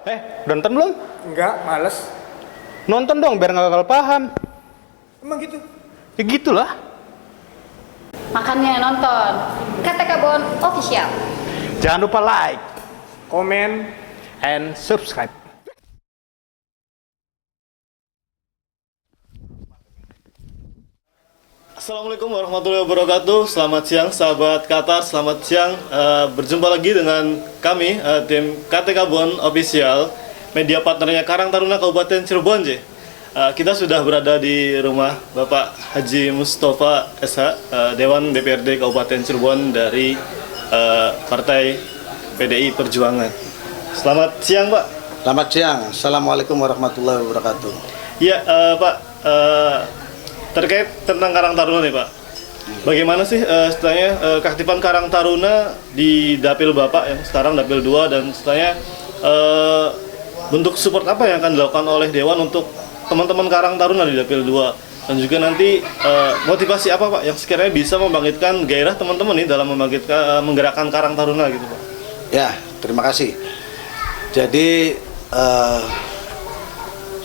Udah nonton belum? Enggak, males. Nonton dong biar nggak gagal paham. Emang gitu? Ya gitulah. Makanya nonton KTK Bon Official. Jangan lupa like Komen. and subscribe. Assalamualaikum warahmatullahi wabarakatuh. Selamat siang sahabat Qatar. Selamat siang. Berjumpa lagi dengan kami tim KTK Bon Official, media partnernya Karang Taruna Kabupaten Cirebon. Kita sudah berada di rumah Bapak Haji Mustafa SH, Dewan DPRD Kabupaten Cirebon dari Partai PDI Perjuangan. Selamat siang, Pak. Selamat siang. Assalamualaikum warahmatullahi wabarakatuh. Iya, Pak. Terkait tentang Karang Taruna nih, Pak. Bagaimana sih setelahnya keaktifan Karang Taruna di Dapil Bapak yang sekarang Dapil 2, dan setelahnya bentuk support apa yang akan dilakukan oleh Dewan untuk teman-teman Karang Taruna di Dapil 2, dan juga nanti motivasi apa, Pak, yang sekiranya bisa membangkitkan gairah teman-teman nih dalam menggerakkan Karang Taruna gitu, Pak. Ya, terima kasih. Jadi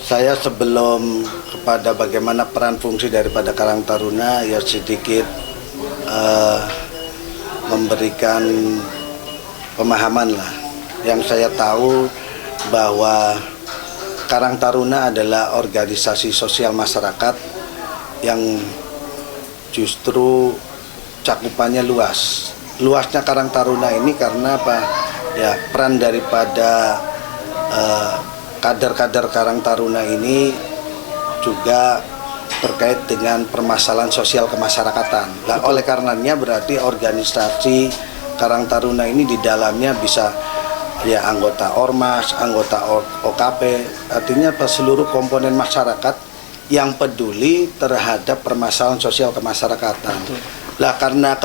saya sebelum kepada bagaimana peran fungsi daripada Karang Taruna, ya sedikit memberikan pemahaman lah. Yang saya tahu bahwa Karang Taruna adalah organisasi sosial masyarakat yang justru cakupannya luas. Luasnya Karang Taruna ini karena apa? Ya, peran daripada kader-kader Karang Taruna ini juga terkait dengan permasalahan sosial kemasyarakatan. Nah, oleh karenanya berarti organisasi Karang Taruna ini di dalamnya bisa ya anggota Ormas, anggota OKP, artinya seluruh komponen masyarakat yang peduli terhadap permasalahan sosial kemasyarakatan. Lah karena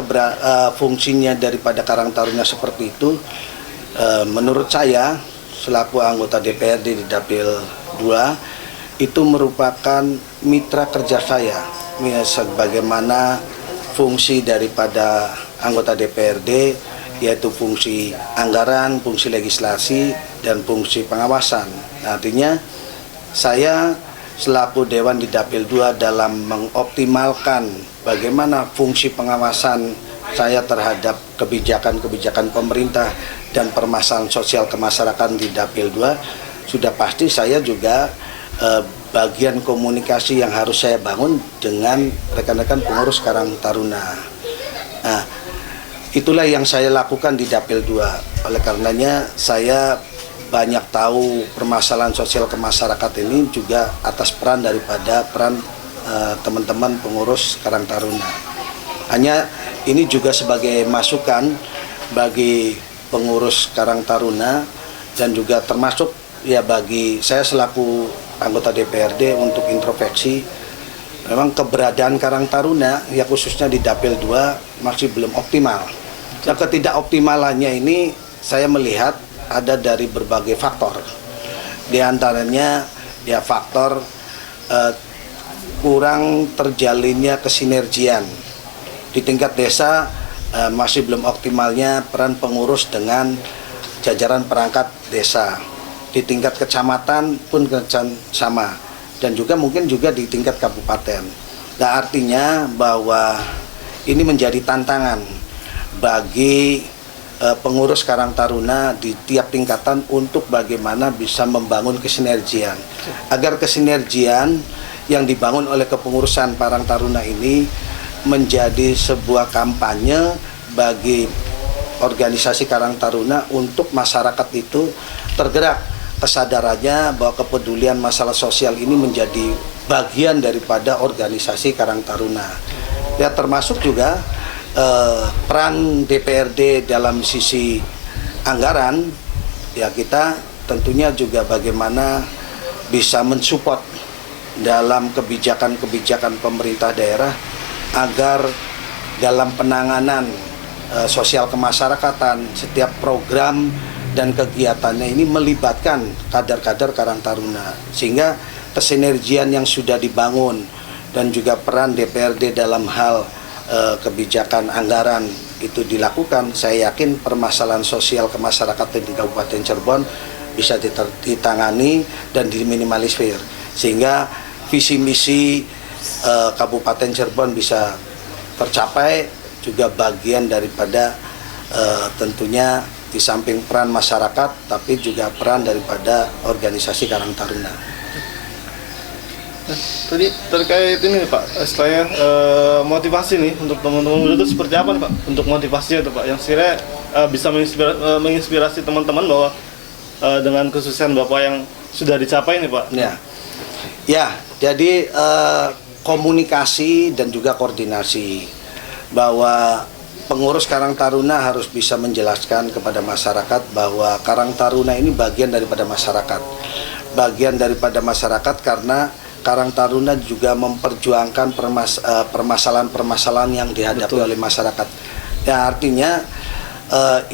fungsinya daripada Karang Taruna seperti itu, menurut saya selaku anggota DPRD di Dapil 2 itu merupakan mitra kerja saya, sebagaimana fungsi daripada anggota DPRD, yaitu fungsi anggaran, fungsi legislasi, dan fungsi pengawasan. Nah, artinya saya selaku Dewan di Dapil 2 dalam mengoptimalkan bagaimana fungsi pengawasan saya terhadap kebijakan-kebijakan pemerintah dan permasalahan sosial kemasyarakatan di Dapil 2, sudah pasti saya juga bagian komunikasi yang harus saya bangun dengan rekan-rekan pengurus Karang Taruna. Nah, itulah yang saya lakukan di Dapil 2. Oleh karenanya saya banyak tahu permasalahan sosial kemasyarakatan ini juga atas peran daripada teman-teman pengurus Karang Taruna. Hanya ini juga sebagai masukan bagi pengurus Karang Taruna dan juga termasuk ya bagi saya selaku anggota DPRD untuk introspeksi. Memang keberadaan Karang Taruna ya khususnya di Dapil 2 masih belum optimal. Nah, ketidakoptimalannya ini saya melihat ada dari berbagai faktor. Di antaranya ya faktor kurang terjalinnya kesinergian. Di tingkat desa masih belum optimalnya peran pengurus dengan jajaran perangkat desa. Di tingkat kecamatan pun sama, dan juga mungkin juga di tingkat kabupaten. Nah, artinya bahwa ini menjadi tantangan bagi pengurus Karang Taruna di tiap tingkatan untuk bagaimana bisa membangun kesinergian, agar kesinergian yang dibangun oleh kepengurusan Karang Taruna ini menjadi sebuah kampanye bagi organisasi Karang Taruna untuk masyarakat itu tergerak kesadarannya bahwa kepedulian masalah sosial ini menjadi bagian daripada organisasi Karang Taruna. Ya, termasuk juga peran DPRD dalam sisi anggaran, ya kita tentunya juga bagaimana bisa mensupport dalam kebijakan-kebijakan pemerintah daerah agar dalam penanganan sosial kemasyarakatan setiap program dan kegiatannya ini melibatkan kader-kader Karang Taruna, sehingga kesinergian yang sudah dibangun dan juga peran DPRD dalam hal kebijakan anggaran itu dilakukan. Saya yakin permasalahan sosial kemasyarakatan di Kabupaten Cirebon bisa ditangani dan diminimalisir, sehingga visi misi Kabupaten Cirebon bisa tercapai. Juga bagian daripada tentunya di samping peran masyarakat, tapi juga peran daripada organisasi Karang Taruna. Tadi terkait ini Pak, istilahnya motivasi nih untuk teman-teman muda itu seperti apa nih Pak? Untuk motivasinya itu Pak, yang sekiranya bisa menginspirasi teman-teman bahwa dengan kesuksesan Bapak yang sudah dicapai nih Pak. Ya, jadi komunikasi dan juga koordinasi, bahwa pengurus Karang Taruna harus bisa menjelaskan kepada masyarakat bahwa Karang Taruna ini bagian daripada masyarakat. Bagian daripada masyarakat karena Karang Taruna juga memperjuangkan permasalahan-permasalahan yang dihadapi oleh masyarakat. Ya, artinya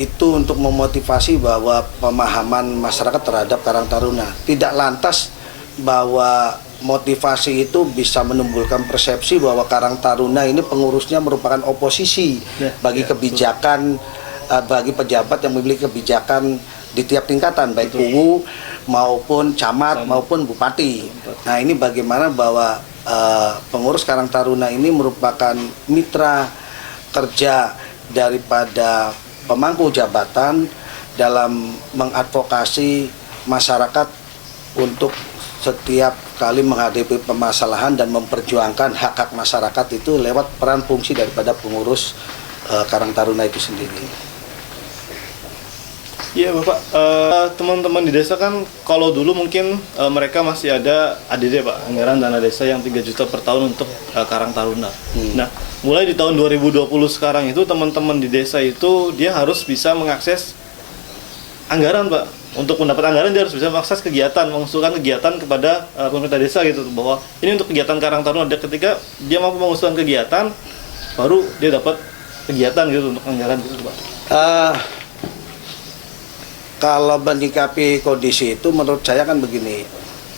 itu untuk memotivasi bahwa pemahaman masyarakat terhadap Karang Taruna. Tidak lantas bahwa motivasi itu bisa menimbulkan persepsi bahwa Karang Taruna ini pengurusnya merupakan oposisi bagi kebijakan, bagi pejabat yang memiliki kebijakan di tiap tingkatan, baik UU maupun camat maupun bupati. Nah, ini bagaimana bahwa pengurus Karang Taruna ini merupakan mitra kerja daripada pemangku jabatan dalam mengadvokasi masyarakat untuk setiap kali menghadapi permasalahan dan memperjuangkan hak-hak masyarakat itu lewat peran fungsi daripada pengurus Karang Taruna itu sendiri. Iya Bapak, teman-teman di desa kan kalau dulu mungkin mereka masih ada ADD Pak, anggaran dana desa yang 3 juta per tahun untuk Karang Taruna. Nah, mulai di tahun 2020 sekarang itu teman-teman di desa itu dia harus bisa mengakses anggaran Pak. Untuk mendapat anggaran dia harus bisa mengakses kegiatan, mengusulkan kegiatan kepada pemerintah desa gitu, bahwa ini untuk kegiatan Karang Taruna. Ketika dia mampu mengusulkan kegiatan, baru dia dapat kegiatan gitu untuk anggaran gitu Pak. Kalau menyikapi kondisi itu menurut saya kan begini,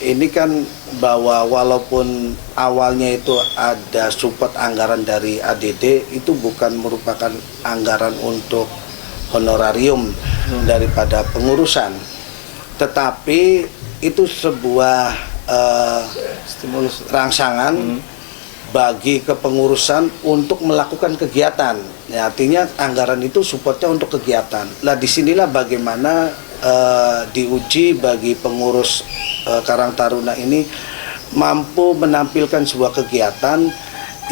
ini kan bahwa walaupun awalnya itu ada support anggaran dari ADD, itu bukan merupakan anggaran untuk honorarium daripada pengurusan, tetapi itu sebuah Stimulus rangsangan bagi kepengurusan untuk melakukan kegiatan. Ya, artinya anggaran itu supportnya untuk kegiatan. Nah, disinilah bagaimana diuji bagi pengurus Karang Taruna ini mampu menampilkan sebuah kegiatan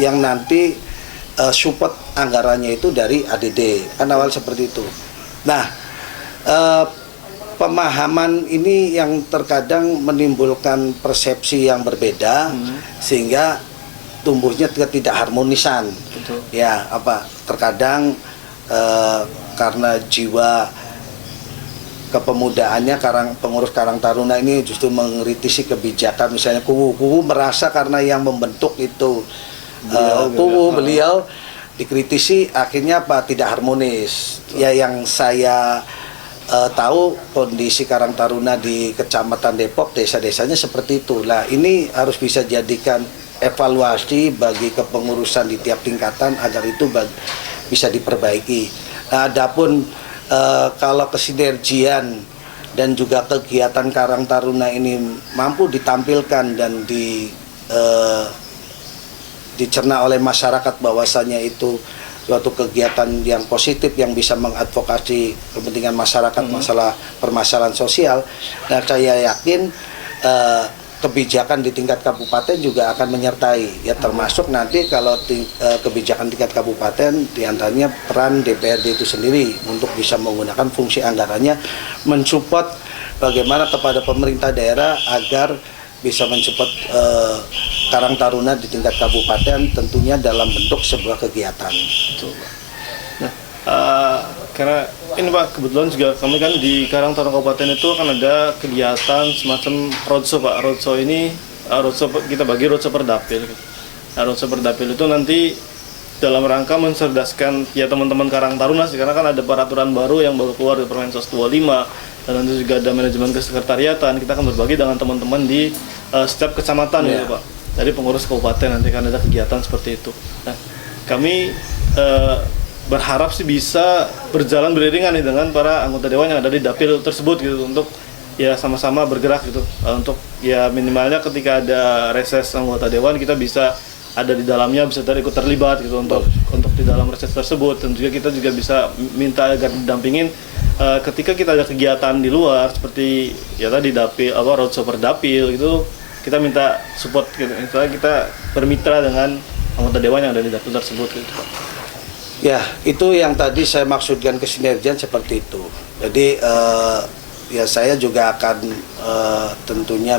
yang nanti support anggarannya itu dari ADD, kan awal seperti itu. Nah, pemahaman ini yang terkadang menimbulkan persepsi yang berbeda, sehingga tumbuhnya tidak harmonisan. Betul. Ya, terkadang karena jiwa kepemudaannya pengurus Karang Taruna ini justru mengkritisi kebijakan, misalnya kubu merasa karena yang membentuk itu beliau dikritisi, akhirnya tidak harmonis. Ya, yang saya tahu kondisi Karang Taruna di Kecamatan Depok, desa-desanya seperti itu. Nah, ini harus bisa jadikan evaluasi bagi kepengurusan di tiap tingkatan agar itu bisa diperbaiki. Nah, adapun kalau kesinergian dan juga kegiatan Karang Taruna ini mampu ditampilkan dan dicerna oleh masyarakat bahwasanya itu suatu kegiatan yang positif yang bisa mengadvokasi kepentingan masyarakat masalah permasalahan sosial. Dan saya yakin kebijakan di tingkat kabupaten juga akan menyertai, ya, termasuk nanti kalau kebijakan tingkat kabupaten diantaranya peran DPRD itu sendiri untuk bisa menggunakan fungsi anggarannya mensupport bagaimana kepada pemerintah daerah agar bisa mensupport Karang Taruna di tingkat kabupaten, tentunya dalam bentuk sebuah kegiatan. Betul. Nah, karena ini Pak, kebetulan juga kami kan di Karang Taruna Kabupaten itu akan ada kegiatan semacam roadshow Pak. Roadshow ini, kita bagi roadshow per dapil. Nah, roadshow per dapil itu nanti dalam rangka mencerdaskan ya teman-teman Karang Taruna sih, karena kan ada peraturan baru yang baru keluar di Permensos 25, dan nanti juga ada manajemen kesekretariatan. Kita akan berbagi dengan teman-teman di setiap kecamatan gitu Pak. Dari pengurus kabupaten nanti kan ada kegiatan seperti itu. Nah, kami berharap sih bisa berjalan beriringan nih dengan para anggota dewan yang ada di dapil tersebut gitu, untuk ya sama-sama bergerak gitu untuk ya minimalnya ketika ada reses anggota dewan kita bisa ada di dalamnya, bisa ikut terlibat gitu untuk di dalam reses tersebut, dan juga kita juga bisa minta agar didampingin ketika kita ada kegiatan di luar seperti ya tadi dapil roadshow per dapil gitu, kita minta support gitu. Misalnya kita bermitra dengan anggota dewan yang ada di dapil tersebut gitu. Ya, itu yang tadi saya maksudkan kesinergian seperti itu. Jadi ya saya juga akan tentunya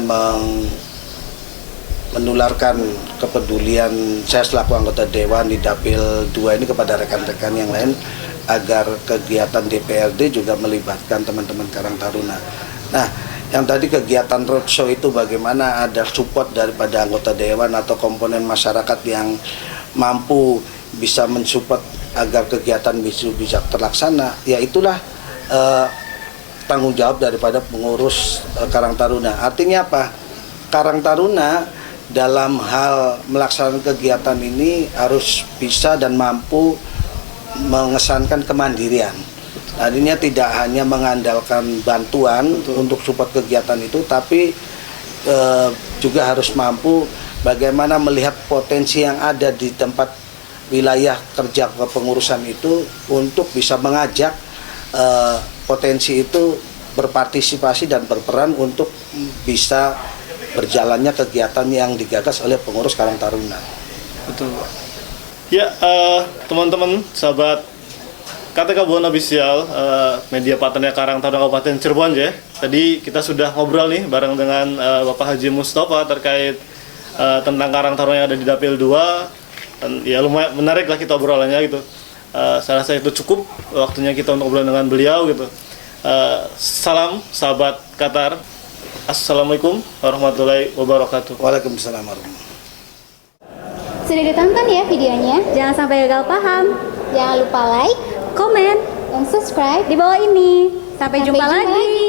menularkan kepedulian saya selaku anggota dewan di Dapil 2 ini kepada rekan-rekan yang lain agar kegiatan DPRD juga melibatkan teman-teman Karang Taruna. Nah, yang tadi kegiatan roadshow itu bagaimana ada support daripada anggota dewan atau komponen masyarakat yang mampu bisa mensupport agar kegiatan bisa terlaksana, ya itulah tanggung jawab daripada pengurus Karang Taruna. Artinya apa? Karang Taruna dalam hal melaksanakan kegiatan ini harus bisa dan mampu mengesankan kemandirian. Artinya tidak hanya mengandalkan bantuan untuk support kegiatan itu, tapi juga harus mampu bagaimana melihat potensi yang ada di tempat wilayah kerja kepengurusan itu untuk bisa mengajak potensi itu berpartisipasi dan berperan untuk bisa berjalannya kegiatan yang digagas oleh pengurus Karang Taruna. Betul. Ya, teman-teman, sahabat KTK Bon Official, media partnernya Karang Taruna Kabupaten Cirebon ya. Tadi kita sudah ngobrol nih bareng dengan Bapak Haji Mustafa terkait tentang Karang Taruna yang ada di Dapil 2. Dan ya lumayan menarik lah kita obrolannya gitu. Saya rasa itu cukup waktunya kita untuk obrolan dengan beliau gitu. Salam sahabat Qatar. Assalamualaikum warahmatullahi wabarakatuh. Waalaikumsalam warahmatullahi wabarakatuh. Sudah ditonton ya videonya? Jangan sampai gagal paham. Jangan lupa like, Komen dan subscribe di bawah ini. Sampai jumpa lagi.